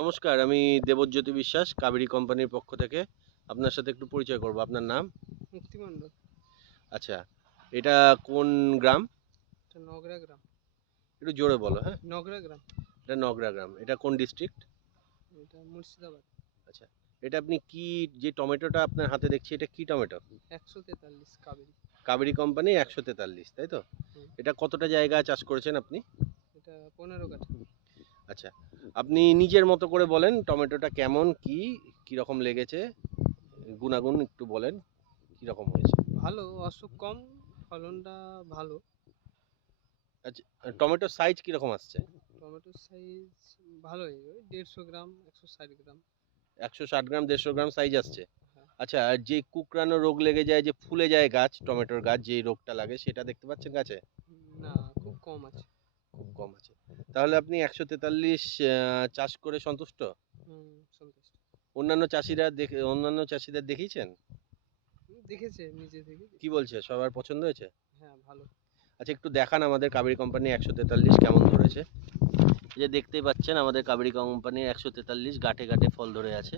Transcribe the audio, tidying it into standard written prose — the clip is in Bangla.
নমস্কার, আমি দেবজ্যোতি বিশ্বাস কাবেরী কোম্পানির পক্ষ থেকে আপনার সাথে একটু পরিচয় করব। আপনার নাম? মুক্তিমণ্ডল। আচ্ছা, এটা কোন গ্রাম? এটা নগরা গ্রাম। একটু জোরে বলো। হ্যাঁ, নগরা গ্রাম। এটা নগরা গ্রাম। এটা কোন ডিস্ট্রিক্ট? এটা মুর্শিদাবাদ। আচ্ছা, এটা আপনি কি, যে টমেটোটা আপনার হাতে দেখছি, এটা কি টমেটো? 143 কাবেরী। কাবেরী কোম্পানি 143, তাই তো? হুম। এটা কতটা জায়গা চাষ করেছেন আপনি? এটা 15 কাঠা। আচ্ছা, আপনি নিজের মতো করে বলেন টমেটোটা কেমন, কি রকম লেগেছে, গুণাগুণ একটু বলেন, কিরকম হয়েছে? ভালো, অসুখ কম, ফলনটা ভালো। আচ্ছা, টমেটোর সাইজ কিরকম আসছে? টমেটোর সাইজ ভালোই, ওই 150 গ্রাম 160 গ্রাম। 160 গ্রাম 150 গ্রাম সাইজ আসছে। হ্যাঁ। আচ্ছা, আর যে কুকড়ানো রোগ লেগে যায়, যে ফুলে যায় গাছ, টমেটোর গাছ, যেই রোগটা লাগে, সেটা দেখতে পাচ্ছেন গাছে? না, খুব কম আছে। খুব কম আছে। তাহলে আপনি 143 চাষ করে সন্তুষ্ট? সন্তুষ্ট। অন্যান্য চাষিদের দেখিয়েছেন? দেখেছে, নিজে থেকে কি বলছে, সবার পছন্দ হয়েছে? হ্যাঁ, ভালো। আচ্ছা, একটু দেখান আমাদের কাবেরী কোম্পানি 143 কেমন ধরেছে। এই যে দেখতেই পাচ্ছেন, আমাদের কাবেরী কোম্পানির 143 গাঁটে গাঁটে ফল ধরে আছে।